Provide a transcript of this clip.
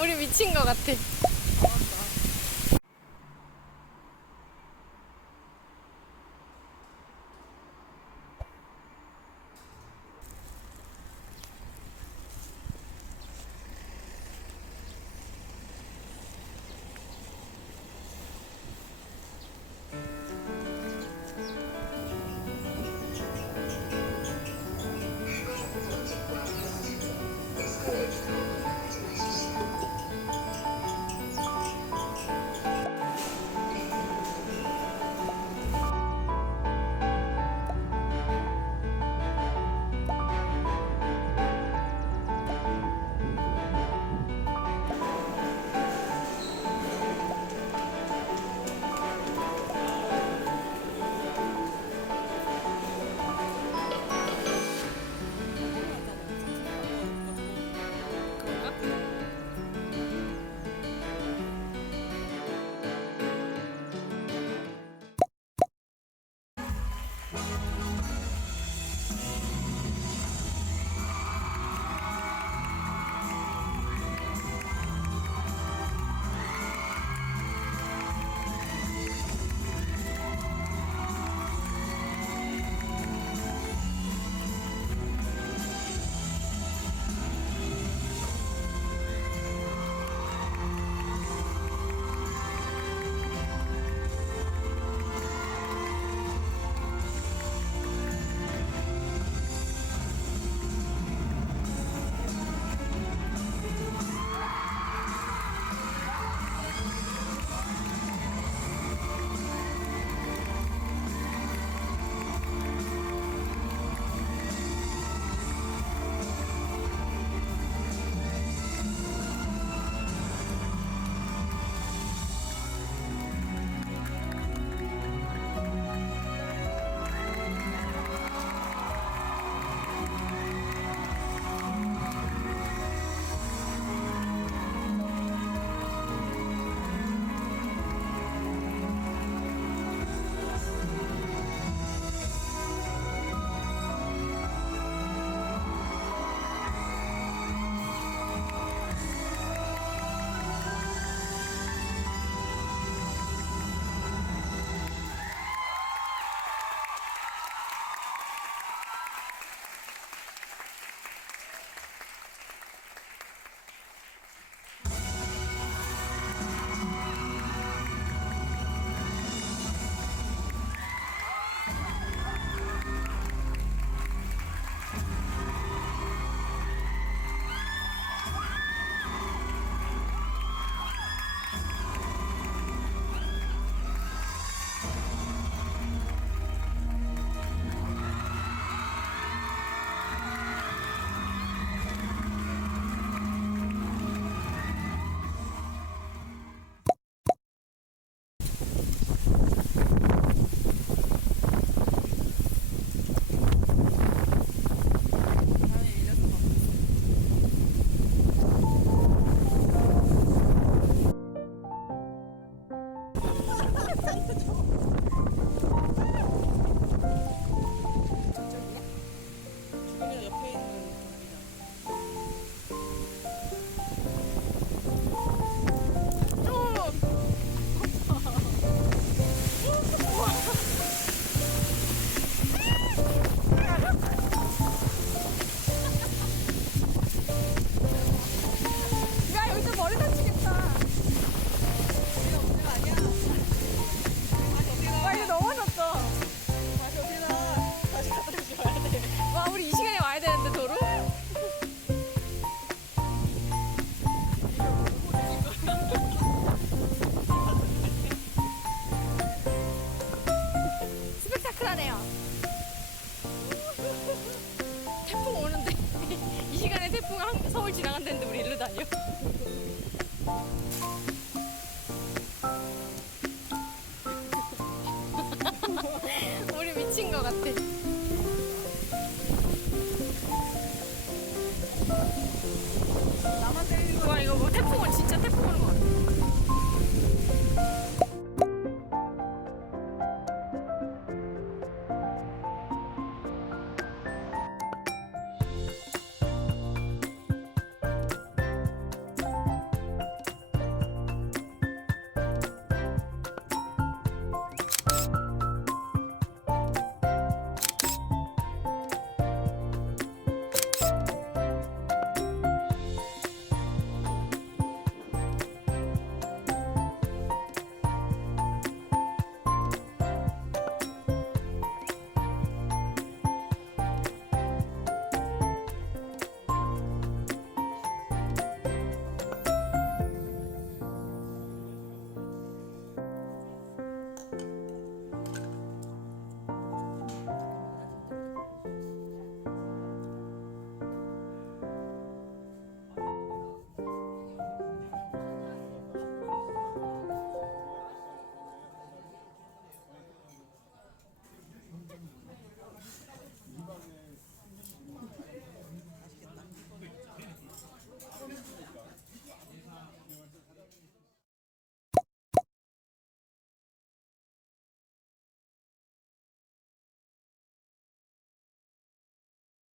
우리 미친 것 같아.